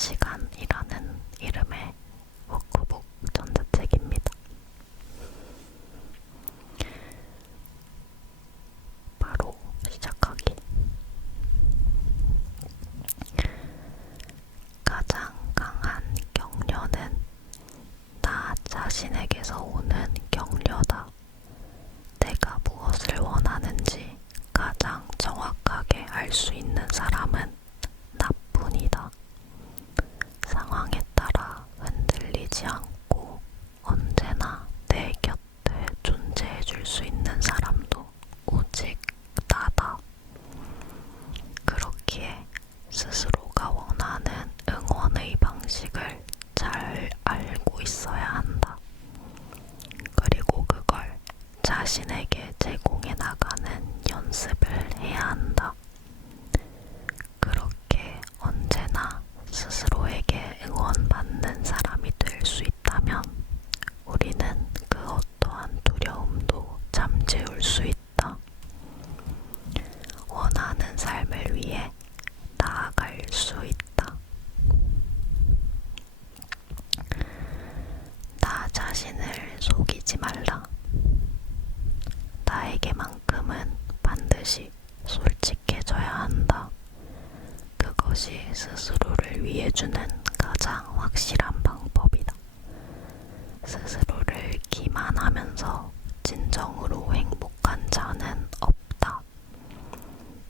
시간이라는 이름의 워크북 전자책입니다. 바로 시작하기. 가장 강한 격려는 나 자신에게서 오는 격려다. 내가 무엇을 원하는지 가장 정확하게 알 수 있는 사람은 나뿐이다. 상황에 따라 흔들리지 않고 언제나 내 곁에 존재해 줄 수 있는 사람도 오직 나다. 그렇기에 스스로가 원하는 응원의 방식을 잘 알고 있어야 한다. 그리고 그걸 자신에게 제공해 나가는 연습을 해야 한다. 그렇게 언제나 스스로에게 응원받는 사람이 될 수 있다면 우리는 그 어떠한 두려움도 잠재울 수 있다. 원하는 삶을 위해 나아갈 수 있다. 나 자신을 속이지 말라. 나에게만큼은 반드시 솔직해져야 한다. 그것이 스스로를 위해 주는 가장 확실한 방법이다. 스스로를 기만하면서 진정으로 행복한 자는 없다.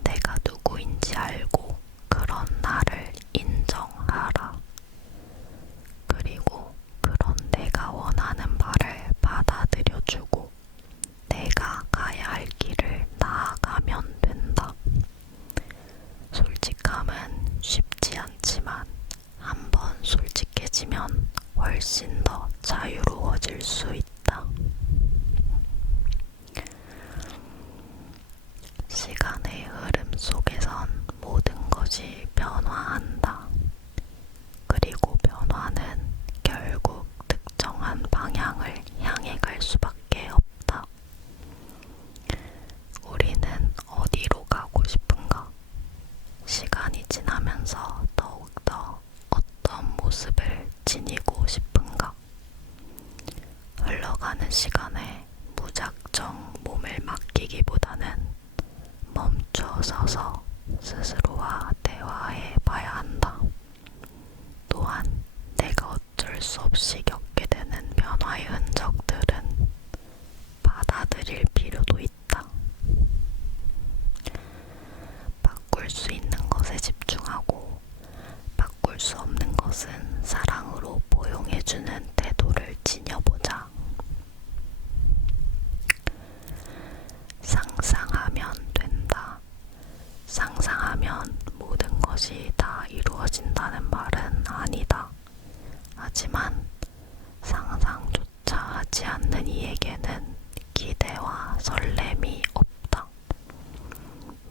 내가 누구인지 알고 그런 나를 인정하라. 그리고 그런 내가 원하는 바를 받아들여주고 내가 가야 할 길을 나아가면 된다. 솔직함은 쉽지 않지만 한번 솔직해지면 훨씬 더 자유로워질 수 있다. 시간의 흐름 속에선 모든 것이 변화한다. 그리고 변화는 결국 특정한 방향을 향해 갈 수밖에 없다. 우리는 어디로 가고 싶은가? 시간이 지나면서 더욱더 어떤 모습을 지니고 싶은가? 흘러가는 시간에 무작정 몸을 맡기기보다는 멈춰서서 스스로와 대화해 봐야 한다. 또한 내가 어쩔 수 없이 겪게 되는 변화의 흔적들은 받아들일 필요도 있다. 바꿀 수 있는 것에 집중하고 바꿀 수 없는 것은 사랑으로 포용해주는 태도를 지녀보자. 상상하면 된다. 상상하면 모든 것이 다 이루어진다는 말은 아니다. 하지만 상상조차 하지 않는 이에게는 기대와 설렘이 없다.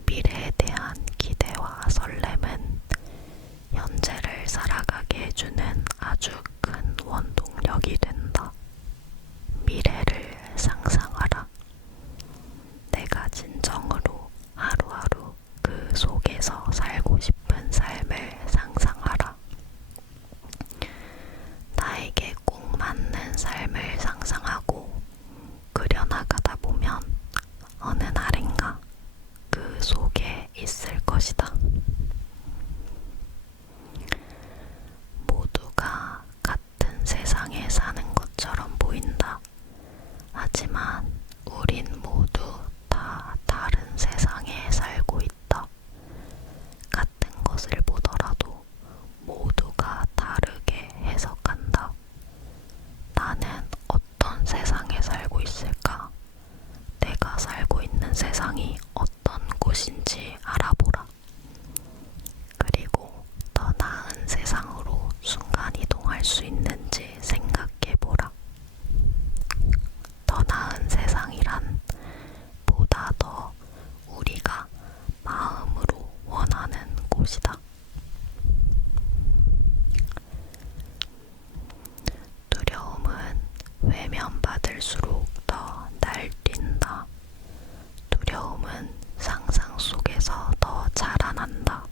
미래에 대한 기대와 설렘은 현재를 살아가게 해주는 아주 큰 원동력이 된다. 미래를 상상하라. 내가 진정으로 하루하루 그 속에서 살고 싶은 삶을 상상하라. 나에게 꼭 맞는 삶을 상상하고 그려나가다 보면 어느 날인가 그 속에 있을 것이다. 모두가 같은 세상에 사는 것처럼 보인다. 하지만 우린 모두 다 다른 세상에 살고 있다. 같은 것을 보더라도 모두가 다르게 해석한다. 나는 어떤 세상에 살고 있을까? 내가 살고 있는 세상이 어떤 곳인지 알아보라. 그리고 더 나은 세상으로 순간이동할 수 있는지 생각해보라. 더 나은 세상이란 보다 더 우리가 마음으로 원하는 곳이다. 두려움은 외면받을수록 더 날뛴다. 두려움은 상상 속에서 더 자라난다.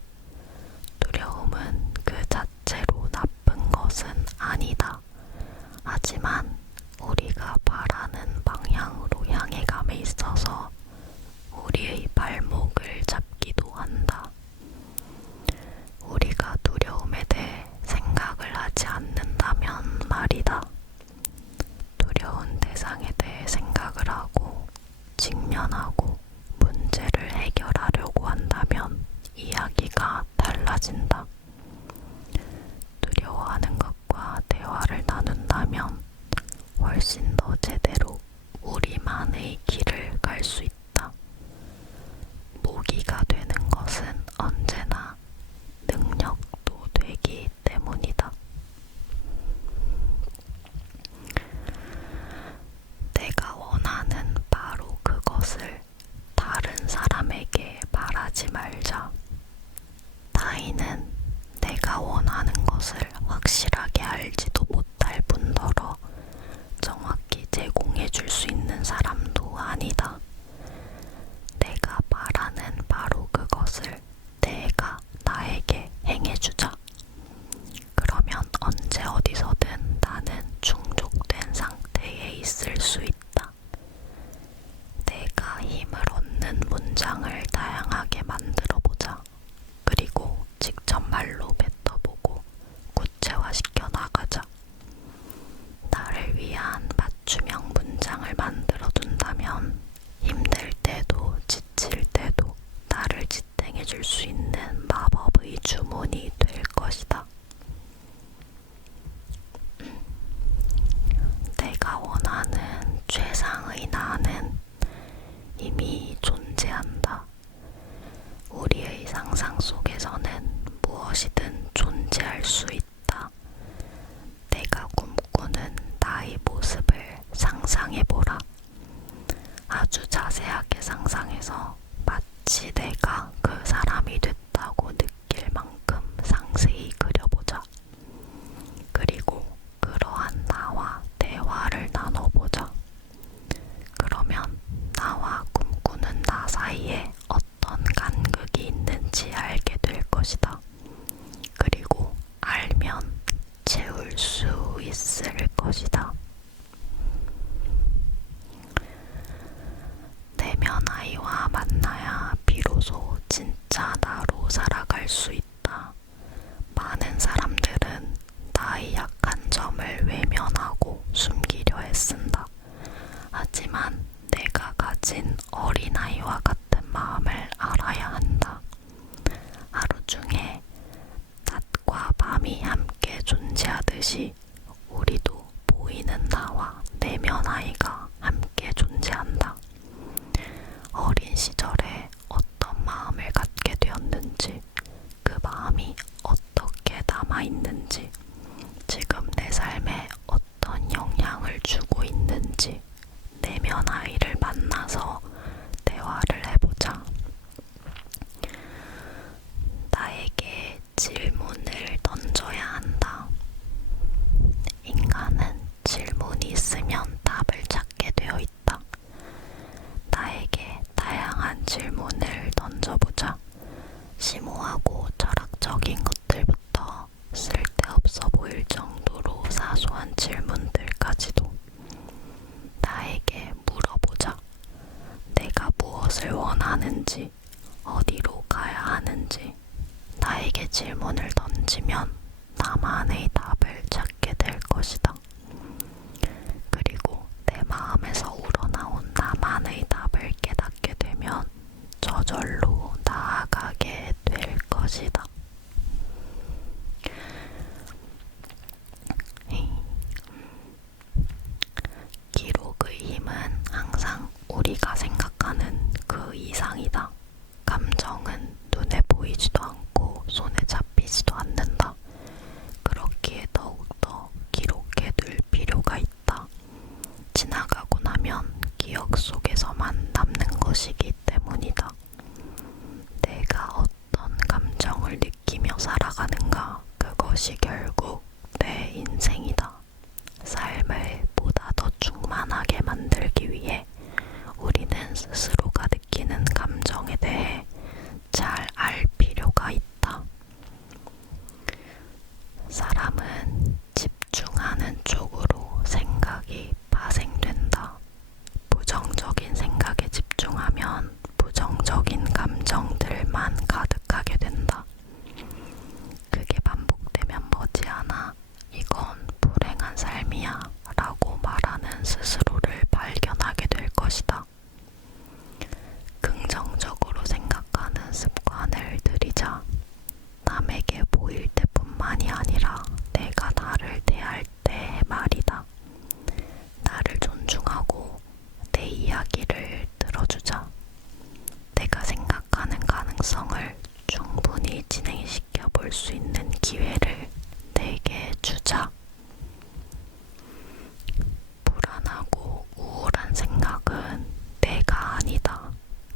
두려움은 그 자체로 달라진다. 두려워하는 것과 대화를 나눈다면 훨씬 더 제대로 우리만의 길을 갈 수 있다. 무기가 되는 것은 언제나 능력도 되기 때문이다. 내가 원하는 바로 그것을 다른 사람에게 말하지 말자. 타인은 내가 원하는 것을 확실하게 알지도 못할 뿐더러 정확히 제공해 줄 수 있는 사람도 아니다. 내가 바라는 바로 그것을 내가 나에게 행해주자. 그러면 언제 어디서든 나는 충족된 상태에 있을 수 있다. 내가 힘을 얻는 문장을 다양하게 만들어보자. 그리고 직접 말로 뱉어보고 구체화시켜 나가자. 나를 위한 맞춤형 문장을 만들어 둔다면 힘들 때도 지칠 때도 나를 지탱해 줄 수 있는 마법의 주문이 될 것이다. 내가 원하는 최상의 나는 이미 존재한다. 우리의 상상 속에서는 무엇이든 존재할 수 있다. 내가 꿈꾸는 나의 모습을 상상해보라. 아주 자세하게 상상해서 마치 내가 그 사람이 됐다고 느낄 만큼 상세히 그려보자. 그리고 그러한 나와 대화를 나눠보자. 그러면 나와 꿈꾸는 나 사이에 어떤 간극이 있는지 알게 될 것이다. 그리고 알면 채울 수 있을 것이다. 내면 아이와 만나야 비로소 진짜 나로 살아갈 수 있다. 많은 사람들은 나의 약한 점을 외면하고 숨기려 애쓴다. 하지만 내가 가진 어린아이와 같은 마음을 알아야 한다. 하루 중에 낮과 밤이 함께 존재하듯이 우리도 보이는 나와 내면 아이가 함께 존재한다. 어린 시절에 어떤 마음을 갖게 되었는지, 그 마음이 어떻게 남아있는지, 지금 내 삶에 어떤 영향을 주고 있는지 내면 아이를 만나서 대화를 해보자. 나에게 질문을 던져야 한다. 인간은 질문이 있으면 답을 찾게 되어 있다. 나에게 다양한 질문을 던져보자. 심오하고 철학적인 것들부터 쓸데없어 보일 정도로 사소한 질문들까지도 나에게 물어보자. 내가 무엇을 원하는지, 어디로 가야 하는지. 나에게 질문을 던지면 나만의 답을 찾게 될 것이다. 그리고 내 마음에서 우러나온 나만의 답을 깨닫게 되면 저절로 나아가게 될 것이다. 기록의 힘은 항상 우리가 생각하는 그 이상이다. 감정은 눈에 보이지도 않고 손에 잡히지도 않는다. 그렇기에 더욱더 기록해둘 필요가 있다. 지나가고 나면 기억 속에서만 남는 것이기 때문이다. 내가 어떤 감정을 느끼며 살아가는가, 그것이 결국 내 인생이다. 삶을 보다 더 충만하게 만들기 위해 우리는 스스로가 느끼는 감정에 대해 잘 알 필요가 있다. 사람은 집중하는 쪽으로 생각이 파생된다. 부정적인 생각에 집중하면 부정적인 감정들만 가득하게 된다. 그게 반복되면 머지않아 이건 불행한 삶이야 라고 말하는 스스로를 발견하게 될 것이다. 긍정적으로 생각 있는 기회를 내게 주자. 불안하고 우울한 생각은 내가 아니다.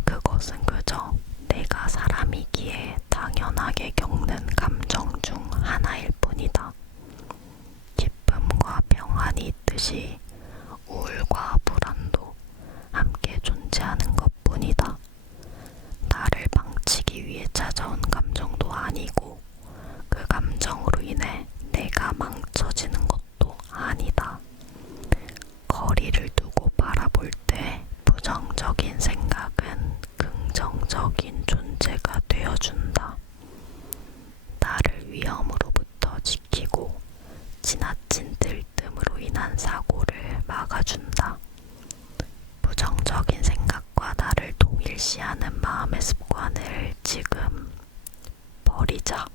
그것은 그저 내가 사람이기에 당연하게 겪는 감정 중 하나일 뿐이다. 기쁨과 평안이 있듯이 우울과 불안도 함께 존재하는 것뿐이다. 나를 망치기 위해 찾아온 감정도 아니고 그 감정으로 인해 내가 망쳐지는 것도 아니다. 거리를 두고 바라볼 때 부정적인 생각은 긍정적인 존재가 되어준다. 나를 위험으로부터 지키고 지나친 들뜸으로 인한 사고를 막아준다. 부정적인 생각과 나를 동일시하는 마음의 습관을 지금 버리자.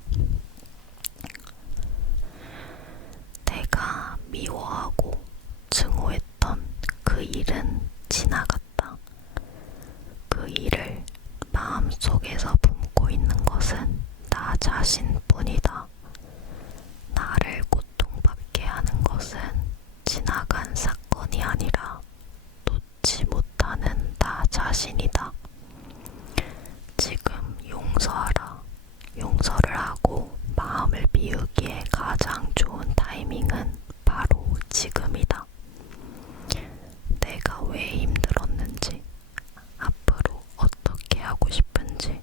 내가 미워하고 증오했던 그 일은 지나갔다. 그 일을 마음속에서 품고 있는 것은 나 자신뿐이다. 나를 고통받게 하는 것은 지나간 사건이 아니라 놓지 못하는 나 자신이다. 지금 용서하라. 용서를 하고 마음을 비우기에 가장 좋은 타이밍은 바로 지금이다. 내가 왜 힘들었는지, 앞으로 어떻게 하고 싶은지,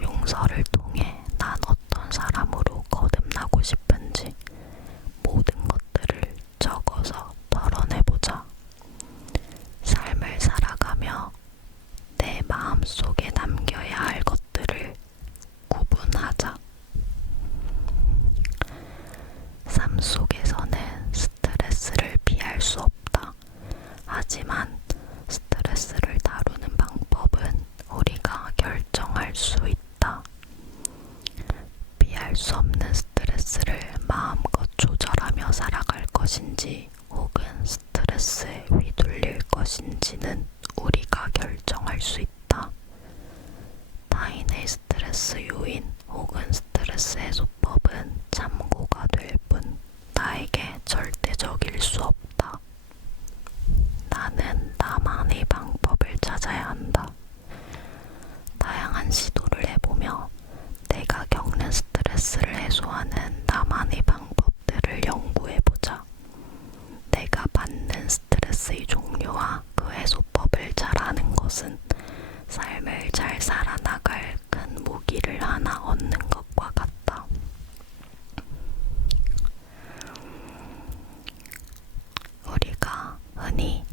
용서를 통해 난 어떤 사람으로 거듭나고 싶은지 모든 것들을 적어서 털어내보자. 삶을 살아가며 내 마음속에 남겨야 할 것들을 구분하자. 삶 속에서는 스트레스를 피할 수 없다. 하지만 스트레스를 다루는 방법은 우리가 결정할 수 있다. 피할 수 없는 스트레스를 마음껏 조절하며 살아갈 것인지 혹은 스트레스에 휘둘릴 것인지는 우리가 결정할 수 있다. 타인의 스트레스 요인 혹은 스트레스 해소법은 참고가 될 뿐 나에게 절대적일 수 없다. 나는 나만의 방법을 찾아야 한다. 다양한 시도를 해보며 내가 겪는 스트레스를 해소하는 나만의 방법들을 연구해보자. 내가 받는 스트레스의 종류와 그 해소법을 잘 아는 것은 삶을 잘 살아나갈 큰 무기를 하나 얻는 것과 같다. 우리가 흔히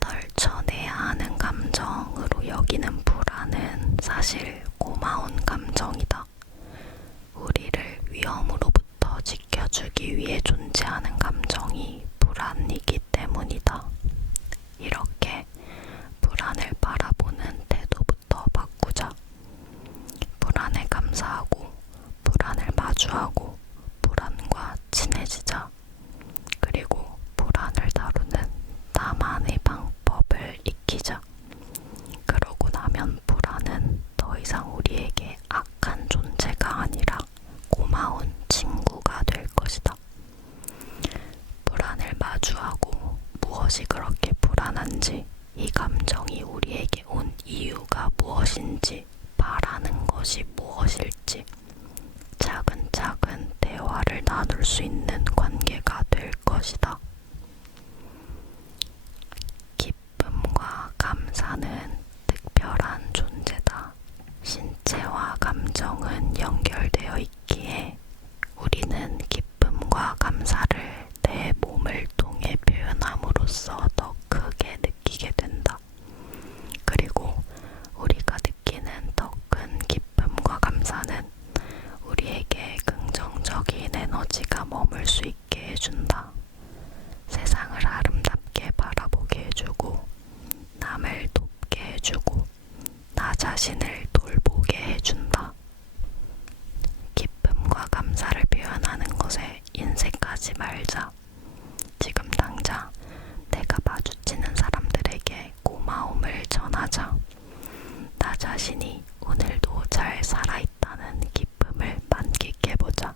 떨쳐내야 하는 감정으로 여기는 불안은 사실 고마운 감정이다. 우리를 위험으로부터 지켜주기 위해 존재하는 감정이 불안이기 때문이다. 이렇게 불안을 바라보는 태도부터 바꾸자. 불안에 감사하고 불안을 마주하고 불안과 친해지자. 그리고 불안을 다루는 나만의 방법을 익히자. 그러고 나면 불안은 더 이상 우리에게 악한 존재가 아니라 고마운 친구가 될 것이다. 불안을 마주하고 무엇이 그렇게 불안한지, 이 감정이 우리에게 온 이유가 무엇인지, 바라는 것이 무엇일지 차근차근 대화를 나눌 수 있는 관계가 될 것이다. 기쁨과 감사는 특별한 존재다. 신체와 감정은 연결되어 있기에 우리는 기쁨과 감사를 내 몸을 통해 표현함으로써 더 크게 느끼게 된다. 그리고 우리가 느끼는 더 큰 기쁨과 감사는 우리에게 긍정적인 에너지가 머물 수 있게 해준다. 세상을 아름답게 바라보게 해주고 남을 돕게 해주고 나 자신을 돌보게 해준다. 기쁨과 감사를 표현하는 것에 인색하지 말자. 지금 당장 내가 마주치는 사람들에게 고마움을 전하자. 나 자신이 오늘도 잘 살아있다는 기쁨을 만끽해보자.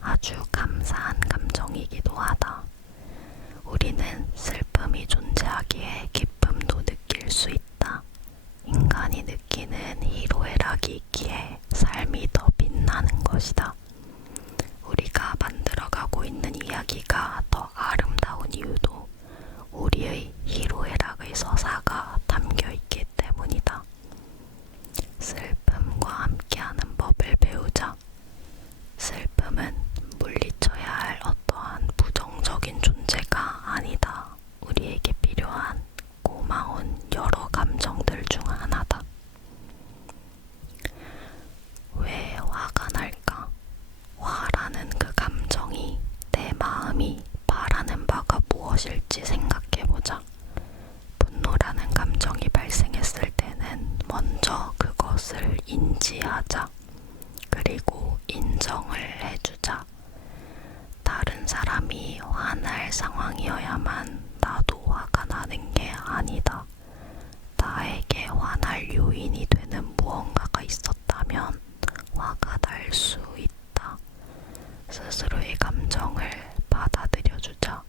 아주 감사한 감정이기도 하다. 우리는 슬픔이 존재하기에 기쁨도 느낄 수 있다. 인간이 느끼는 희로애락이 있기에 삶이 더 빛나는 것이다. 우리가 만들어가고 있는 이야기가 더 아름다운 이유도 우리의 희로애락의 서사가 담겨있기 때문이다. 슬픔과 함께하는 법을 배우자. 슬픔은 물리쳐야 할 어떠한 부정적인 존재가 아니다. 우리에게 필요한 고마운 여러 감정들 중 하나다. 왜 화가 날까? 화라는 그 감정이 내 마음이 바라는 바가 무엇일지 생각해보자. 분노라는 감정이 발생했을 때는 먼저 그것을 인지하자. 그리고 인정을 해주자. 다른 사람이 화날 상황이어야만 나도 화가 나는 게 아니다. 나에게 화날 요인이 되는 무언가가 있었다면 화가 날 수 있다. 스스로의 감정을 받아들여주자.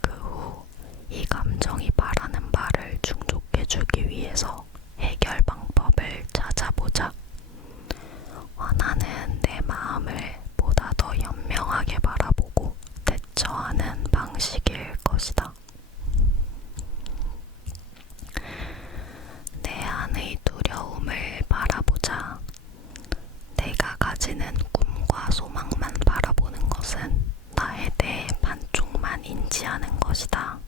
그 후 이 감정이 바라는 바를 충족해주기 위해서 해결 방법을 찾아보자. 화나는 내 마음을 보다 더 현명하게 바라보고 대처하는 방식일 것이다. 내 안의 두려움을 바라보자. 내가 가지는 꿈과 소망만 바라보는 것은 나에 대해 반쪽만 인지하는 것이다.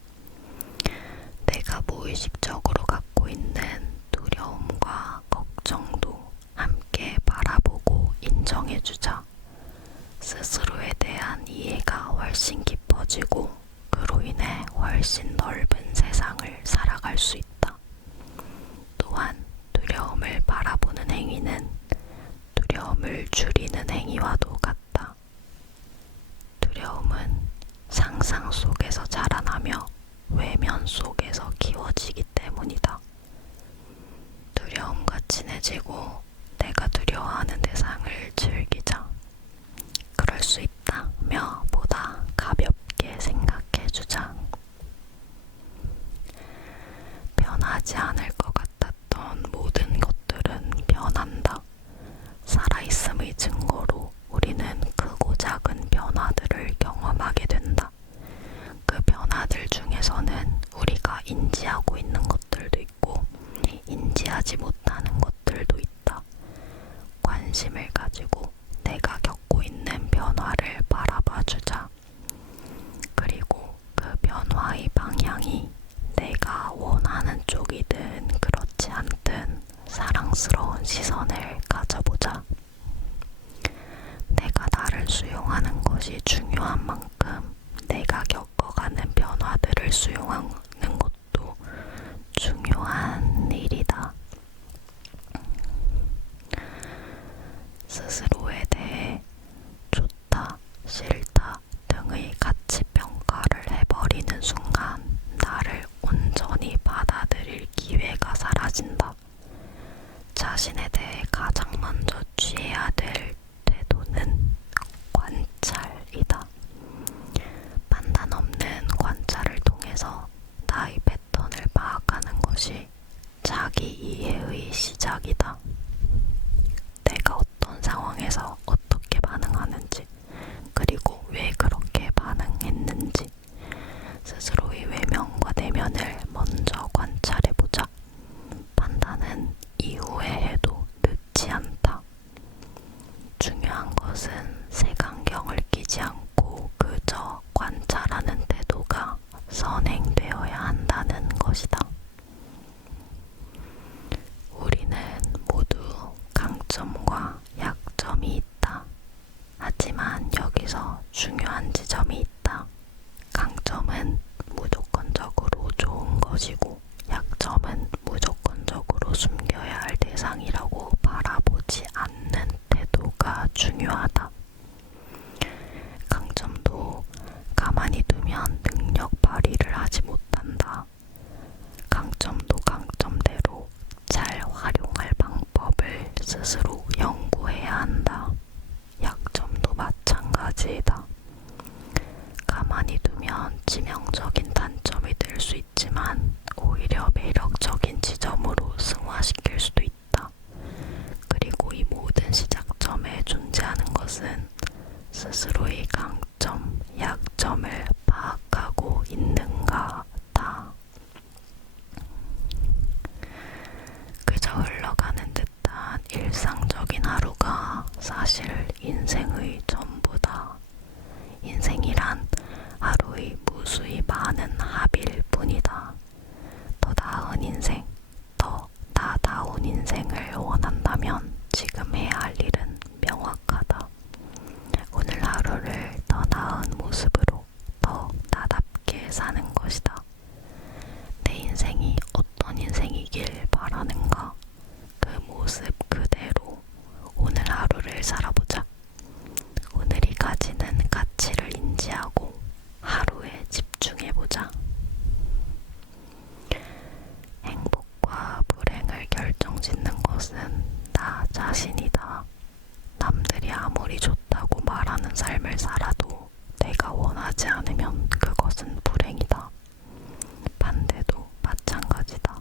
내가 무의식적으로 갖고 있는 두려움과 걱정도 함께 바라보고 인정해주자. 스스로에 대한 이해가 훨씬 깊어지고 그로 인해 훨씬 넓은 세상을 살아갈 수 있다. 또한 두려움을 바라보는 행위는 두려움을 줄이는 행위와도 같다. 두려움은 상상 속에서 자라나며 외면 속에서 키워지기 때문이다. 두려움과 친해지고 내가 두려워하는 대상을 즐기자. 그럴 수 있다며 보다 가볍게 생각해주자. 변하지 않을 것 같았던 모든 것들은 변한다. 살아있음의 증거로 우리는 크고 작은 변화들을 경험하게 된다. 그 변화들 중에서는 우리가 인지하고 있는 것들도 있고 인지하지 못하는 것들도 있다. 관심을 가지고 내가 겪고 있는 변화를 바라봐주자. 그리고 그 변화의 방향이 내가 원하는 쪽이든 그렇지 않든 사랑스러운 시선을 가져보자. 내가 나를 수용하는 것이 중요한 만큼 내가 겪어가는 변화들을 수용하는 것도 중요한 일이다. 스스로에 대해 좋다, 싫다 등의 가치 평가를 해버리는 순간 나를 온전히 받아들일 기회가 사라진다. 자신에 대해 가장 먼저 취해야 될 태도는 관찰이다. 판단 없는 관찰을 통해서 나의 패턴을 파악하는 것이 자기 이해의 시작이다. 내가 어떤 상황에서 어떻게 반응하는지, 그리고 왜 그렇게 반응했는지, 스스로의 외면과 내면을 먼저 관찰해보자. 판단은 이후에 해도 늦지 않다. 중요한 것은 색안경을 끼지 않고 그저 관찰하는 태도가 선행되어야 한다는 것이다. 우리는 모두 강점과 약점이 있다. 하지만 여기서 중요한 지점이 있다. 강점은 무조건적으로 좋은 것이고 약점은 무조건적으로 숨겨야 할 대상이라고 바라보지 않는 태도가 중요하다. 강점도 가만히 두면 능력 발휘를 하지 못한다. 강점도 강점대로 잘 활용할 방법을 스스로 연구해야 한다. 약점도 마찬가지다. 가지이다. 가만히 두면 치명적인 단점이 될 수 있지만 오히려 매력적인 지점으로 승화시킬 수도 있다. 그리고 이 모든 시작점에 존재하는 것은 스스로의 강점, 약점을 파악하고 있는가다. 그저 흘러가는 듯한 일상적인 하루가 사실 인생의 전부다. 인생이란 하루의 무수히 많은 합일 뿐이다. 더 나은 인생, 더 나다운 인생을 원한다면 지금 해야 할 일은 명확하다. 오늘 하루를 더 나은 모습으로 더 나답게 사는 것이다. 내 인생이 어떤 인생이길 바라는가? 그 모습 그대로 오늘 하루를 살아보자. 오늘이 가지는 가치를 인지하고 하루에 집중해보자. 행복과 불행을 결정짓는 것은 나 자신이다. 남들이 아무리 좋다고 말하는 삶을 살아도 내가 원하지 않으면 그것은 불행이다. 반대도 마찬가지다.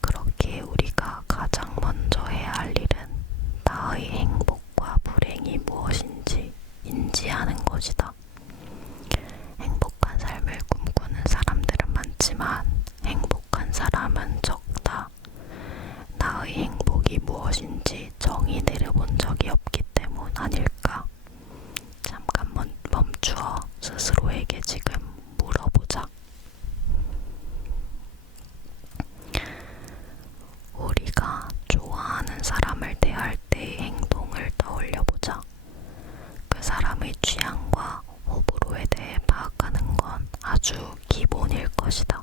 그렇기에 우리가 가장 먼저 해야 할 일은 나의 행복과 불행이 무엇인지 인지하는 것이다. 행복한 삶을 꿈꾸는 사람들은 많지만 행복한 사람은 적다. 나의 행복이 무엇인지 정의 내려본 적이 없기 때문 아닐까? 잠깐 멈추어 스스로에게 지금 물어보자. 우리가 좋아하는 사람을 대할 때의 행동을 떠올려보자. 그 사람의 취향과 호불호에 대해 파악하는 건 아주 기본일 것이다.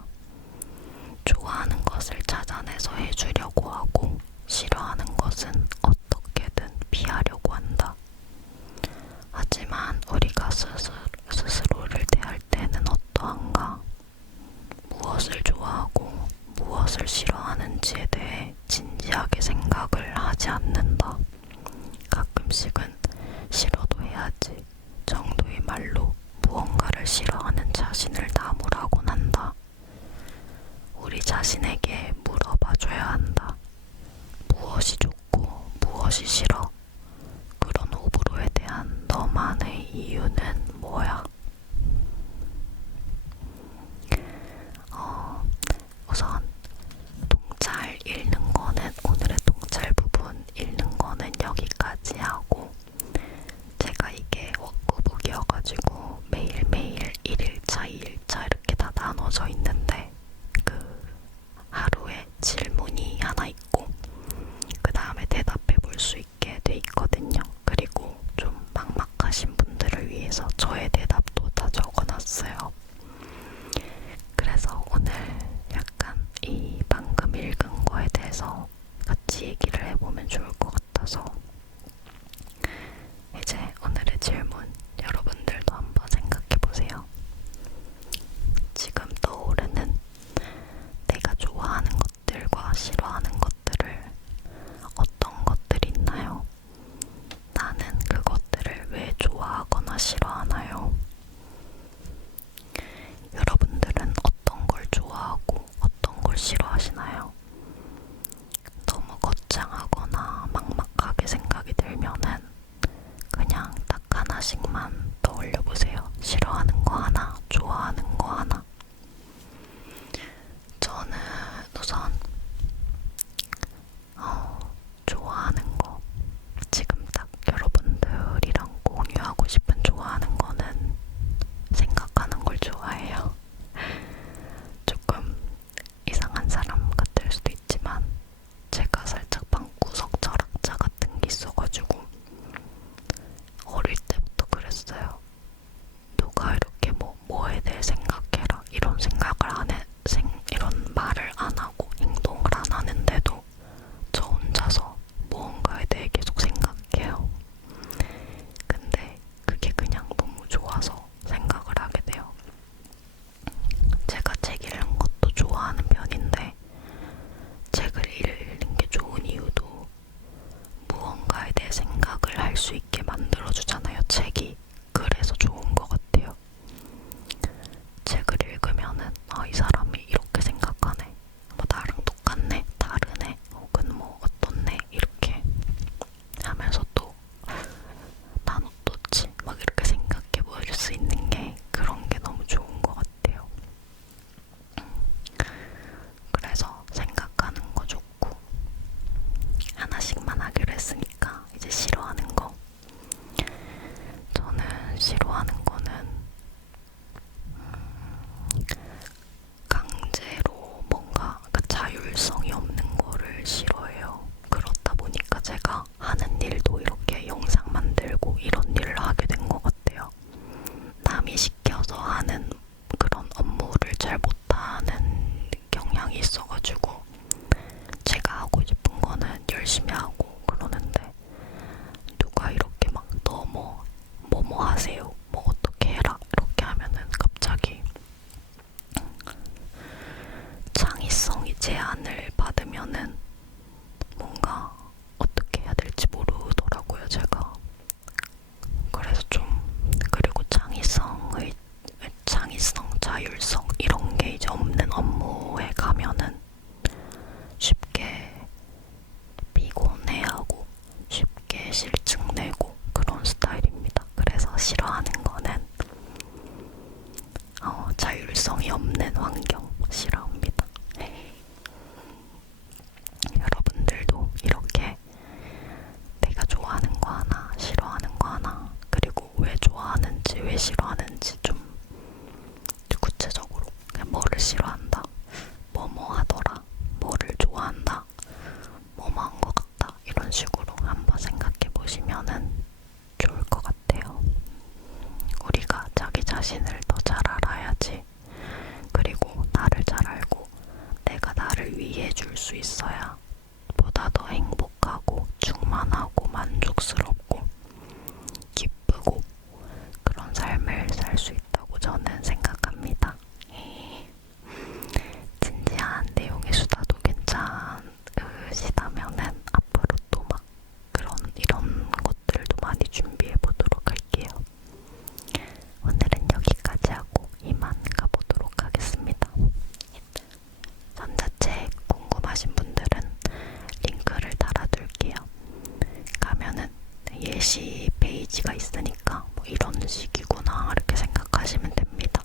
좋아하는 것을 찾아내서 해주려고 하고 싫어하는 것은 어떻게든 피하려고 한다. 하지만 우리가 스스로를 대할 때는 어떠한가? 무엇을 좋아하고 무엇을 싫어하는지에 대해 진지하게 생각을 하지 않는다. 가끔씩은 싫어도 해야지 정도의 말로 무언가를 싫어하는 자신을 나무라곤 한다. 우리 자신에게 물어봐줘야 한다. 무엇이 좋고 무엇이 싫어? 그런 호불호에 대한 너만의 이유는 뭐야? 우선 통찰 읽는 거는 오늘의 통찰 부분 읽는 거는 여기까지 하고, 제가 이게 워크북이어가지고 매일매일 1일차, 2일차 이렇게 다 나눠져 있는데 그 하루에 질문이 하나 있고 그 다음에 대답해 볼 수 있게 돼 있거든요. 그리고 좀 막막하신 분들을 위해서 저의 대답도 다 적어놨어요. 그래서 오늘 약간 이 방금 읽은 거에 대해서 같이 얘기를 해보면 좋을 것 같아서, 이제 오늘의 질문 여러분들도 한번 생각해보세요. 지금 떠오르는 내가 좋아하는 것들과 싫어하는 것들을 어떤 것들이 있나요? 나는 그것들을 왜 좋아하거나 싫어하나요? 여러분들은 어떤 걸 좋아하고 어떤 걸 싫어하시나요? 너무 거창하거나 막막하게 생각이 들면은 그냥 딱 하나씩만 떠올려보세요. 싫어하는 거 하나, 좋아하는 거 하나. 저는 우선 좋아하는 거, 지금 딱 여러분들이랑 공유하고 싶은 좋아하는 거는 생각하는 걸 좋아해요. 조금 이상한 사람 같을 수도 있지만 제가 살짝 방구석 철학자 같은 게 있어가지고 어릴 때부터 그랬어요. 누가 이렇게 뭐에 대해 생각해라, 자신을 더 잘 알아야지. 그리고 나를 잘 알고 내가 나를 위해 줄 수 있어야 보다 더 행복하고 충만하고 만족스럽고 기쁘고 그런 삶을 살 수 있다고 저는 생각합니다. 진지한 내용의 수다도 괜찮으시다면은 앞으로 또 막 이런 것들도 많이 준비해 보도록 할게요. 오늘은 여기까지 하고 이만 가보도록 하겠습니다. 전자책 궁금하신 분들은 링크를 달아둘게요. 가면은 예시 페이지가 있으니까 뭐 이런 식이구나 이렇게 생각하시면 됩니다.